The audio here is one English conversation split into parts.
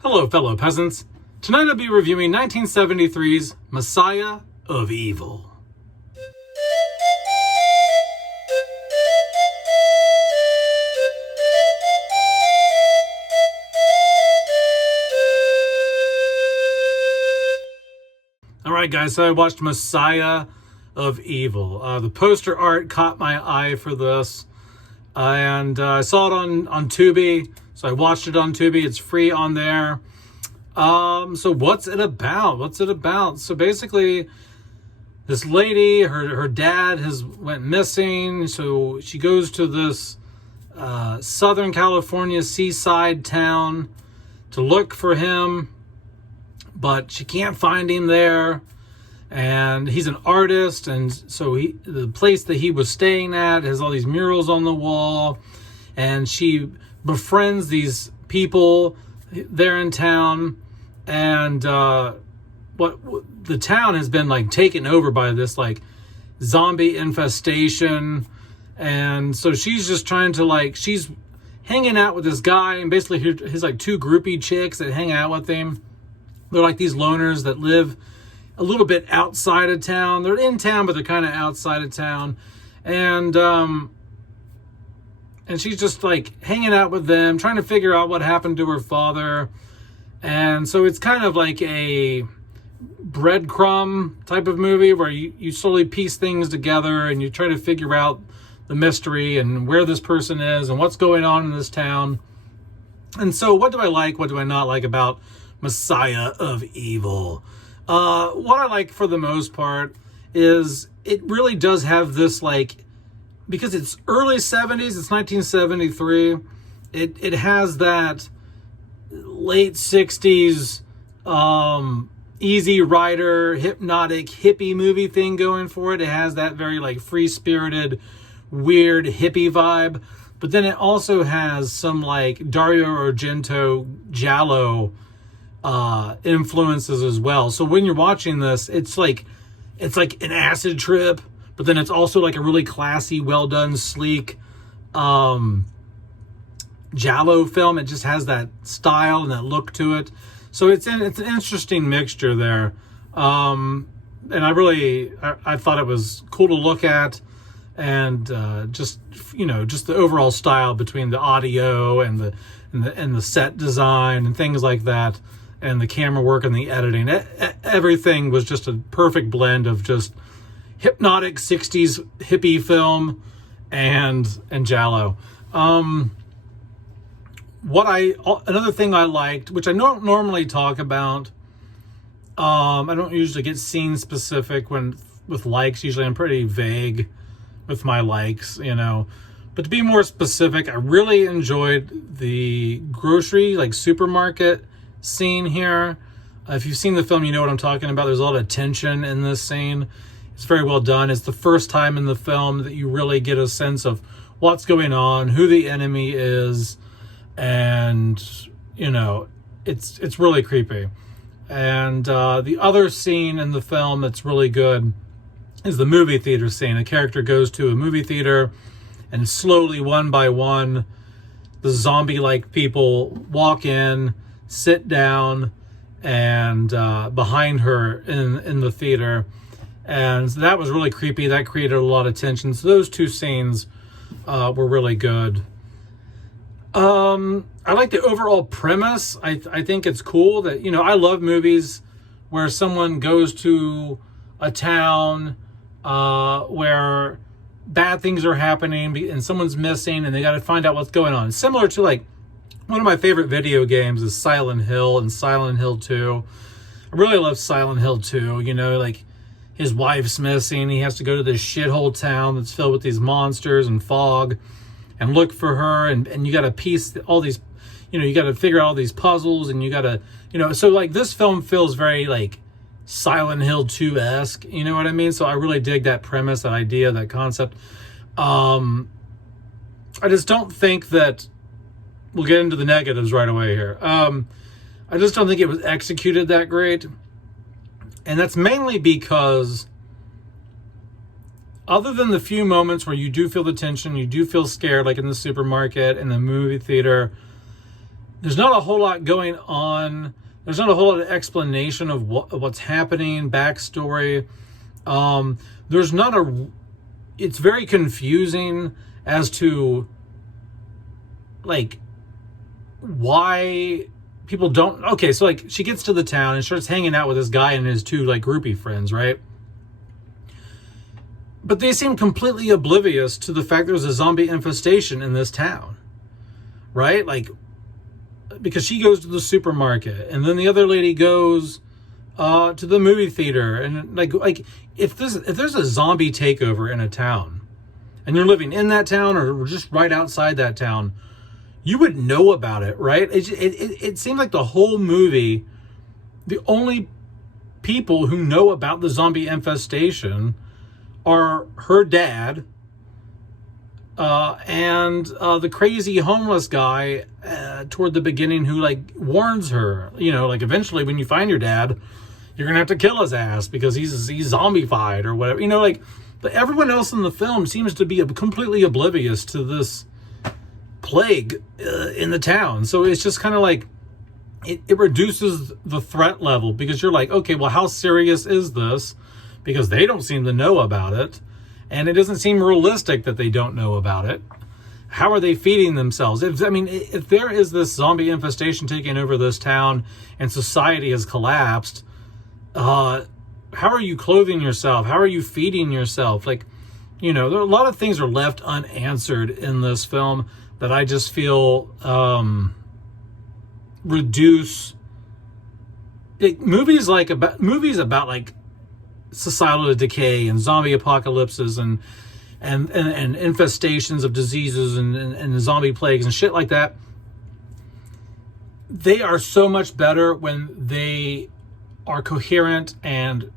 Hello, fellow peasants. Tonight I'll be reviewing 1973's Messiah of Evil. Alright guys, so I watched Messiah of Evil. The poster art caught my eye for this. And I saw it on Tubi, so I watched it on Tubi. It's free on there. So what's it about? So basically, this lady, her dad went missing, so she goes to this Southern California seaside town to look for him, but she can't find him there. And he's an artist, and so the place that he was staying at has all these murals on the wall, and she befriends these people there in town, and the town has been like taken over by this like zombie infestation, and so she's just trying to she's hanging out with this guy, and basically his like two groupie chicks that hang out with him. They're like these loners that live a little bit outside of town. They're in town, but they're kind of outside of town. And she's just like hanging out with them, trying to figure out what happened to her father. And so it's kind of like a breadcrumb type of movie where you slowly piece things together and you try to figure out the mystery and where this person is and what's going on in this town. And so what do I like? What do I not like about Messiah of Evil? What I like for the most part is it really does have this because it's early 70s, it's 1973, it has that late 60s easy rider, hypnotic, hippie movie thing going for it. It has that very free-spirited, weird hippie vibe, but then it also has some Dario Argento giallo influences as well. So when you're watching this, it's like an acid trip, but then it's also like a really classy, well done, sleek giallo film. It just has that style and that look to it. So it's an interesting mixture there. And I thought it was cool to look at, and just the overall style between the audio and the set design and things like that, and the camera work and the editing. Everything was just a perfect blend of just hypnotic 60s hippie film and giallo. Another thing I liked, which I don't normally talk about, I don't usually get scene specific with likes. Usually I'm pretty vague with my likes, But to be more specific, I really enjoyed the grocery, supermarket scene here. If you've seen the film, you know what I'm talking about. There's a lot of tension in this scene. It's very well done. It's the first time in the film that you really get a sense of what's going on, who the enemy is, and it's really creepy. And the other scene in the film that's really good is the movie theater scene. A character goes to a movie theater, and slowly, one by one, the zombie-like people walk in, sit down, and behind her in the theater. And so that was really creepy. That created a lot of tension. So those two scenes were really good. I like the overall premise. I think it's cool that, I love movies where someone goes to a town where bad things are happening and someone's missing and they got to find out what's going on. Similar to one of my favorite video games is Silent Hill and Silent Hill 2. I really love Silent Hill 2. His wife's missing. He has to go to this shithole town that's filled with these monsters and fog and look for her. And you got to piece all these, you got to figure out all these puzzles, and you got to, so this film feels very Silent Hill 2-esque. You know what I mean? So I really dig that premise, that idea, that concept. I just don't think that, we'll get into the negatives right away here. I just don't think it was executed that great. And that's mainly because, other than the few moments where you do feel the tension, you do feel scared, like in the supermarket and the movie theater, there's not a whole lot going on. There's not a whole lot of explanation of what's happening, backstory. There's not a... It's very confusing as to, like, why people don't... Okay, so, like, she gets to the town and starts hanging out with this guy and his two, like, groupie friends, right? But they seem completely oblivious to the fact there's a zombie infestation in this town, right? Like, because she goes to the supermarket, and then the other lady goes to the movie theater, and like if there's a zombie takeover in a town, and you're living in that town or just right outside that town, you would know about it, right? It seemed like the whole movie, the only people who know about the zombie infestation are her dad and the crazy homeless guy toward the beginning who, like, warns her, you know, like, eventually when you find your dad, you're gonna have to kill his ass because he's zombified or whatever, you know, like. But everyone else in the film seems to be completely oblivious to this plague in the town. So it's just kind of like it reduces the threat level, because you're like, okay, well, how serious is this? Because they don't seem to know about it. And it doesn't seem realistic that they don't know about it. How are they feeding themselves? If there is this zombie infestation taking over this town and society has collapsed, how are you clothing yourself? How are you feeding yourself? Like, you know, there are a lot of things are left unanswered in this film that I just feel reduce movies about like societal decay and zombie apocalypses and infestations of diseases and zombie plagues and shit like that. They are so much better when they are coherent and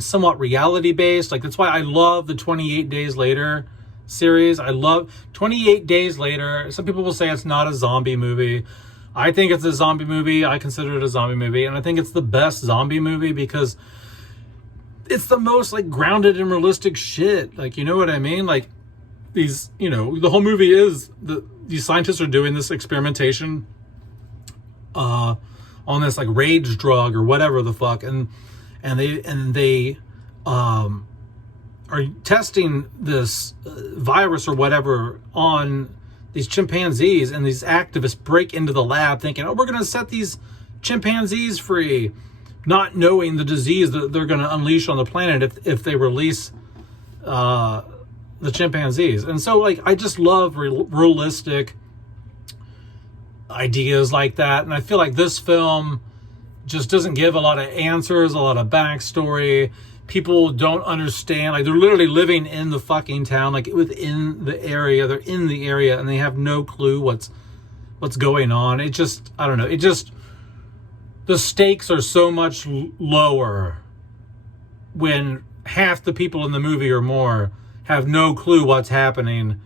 somewhat reality based. Like, that's why I love the 28 Days Later series. I love 28 Days Later. Some people will say it's not a zombie movie. I think it's a zombie movie. I consider it a zombie movie, and I think it's the best zombie movie because it's the most, like, grounded and realistic shit. Like, you know what I mean? Like, these, you know, the whole movie is these scientists are doing this experimentation on this, like, rage drug or whatever the fuck, and they are testing this virus or whatever on these chimpanzees, and these activists break into the lab thinking, oh, we're going to set these chimpanzees free, not knowing the disease that they're going to unleash on the planet if they release the chimpanzees. And so, like, I just love realistic ideas like that, and I feel like this film just doesn't give a lot of answers, a lot of backstory. People don't understand. Like, they're literally living in the fucking town, like, within the area. They're in the area, and they have no clue what's going on. It just, I don't know. It just, the stakes are so much lower when half the people in the movie or more have no clue what's happening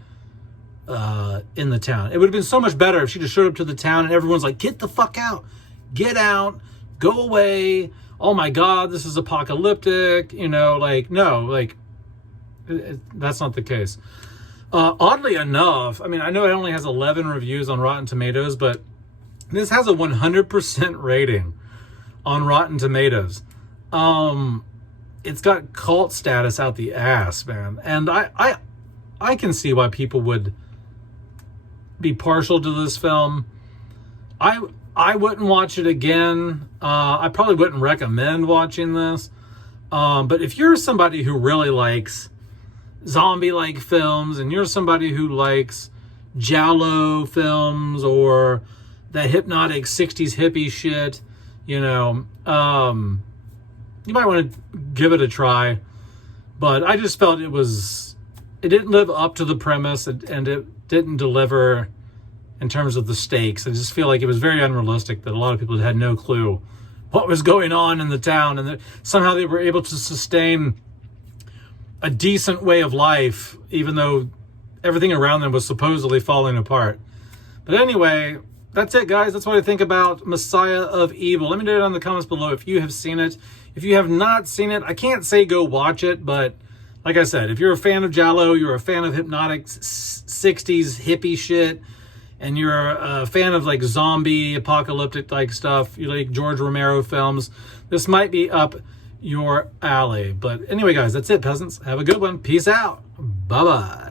in the town. It would have been so much better if she just showed up to the town and everyone's like, get the fuck out. Get out. Go away. Oh my God, this is apocalyptic. You know, like, no, like, that's not the case. Oddly enough, I mean, I know it only has 11 reviews on Rotten Tomatoes, but this has a 100% rating on Rotten Tomatoes. It's got cult status out the ass, man. And I can see why people would be partial to this film. I wouldn't watch it again. I probably wouldn't recommend watching this. But if you're somebody who really likes zombie-like films, and you're somebody who likes giallo films or that hypnotic 60s hippie shit, you know, you might want to give it a try. But I just felt it didn't live up to the premise, and it didn't deliver in terms of the stakes. I just feel like it was very unrealistic that a lot of people had no clue what was going on in the town, and that somehow they were able to sustain a decent way of life, even though everything around them was supposedly falling apart. But anyway, that's it, guys. That's what I think about Messiah of Evil. Let me know it in the comments below if you have seen it. If you have not seen it, I can't say go watch it, but like I said, if you're a fan of giallo, you're a fan of hypnotic 60s hippie shit, and you're a fan of like zombie apocalyptic like stuff, you like George Romero films, this might be up your alley. But anyway, guys, that's it, peasants. Have a good one. Peace out. Bye-bye.